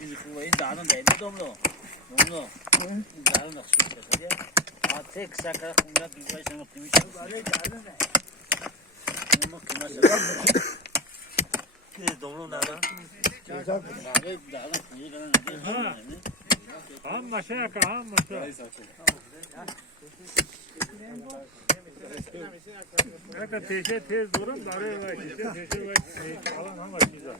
Bizi kuvayı dağının değdi domlu. Domlu. Dağının da su kesiyor. Tek sakar kumda düzgün sana kıymış. Bunu kıymış. Biz domlu nada. Dağının kıyı kadar ne? Amma şey yaka, amma şey. Yaka teşe tez durum, darı var. Teşe var. Alan ama güzel.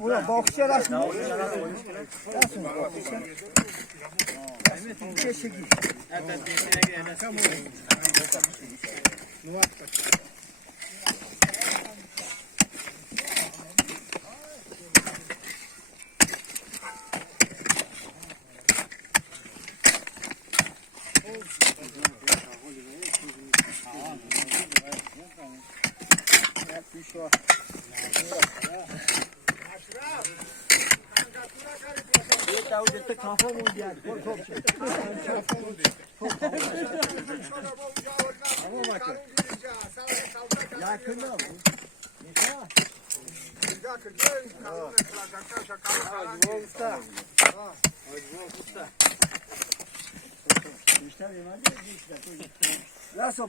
Buraya bakışa rasmi. Nasıl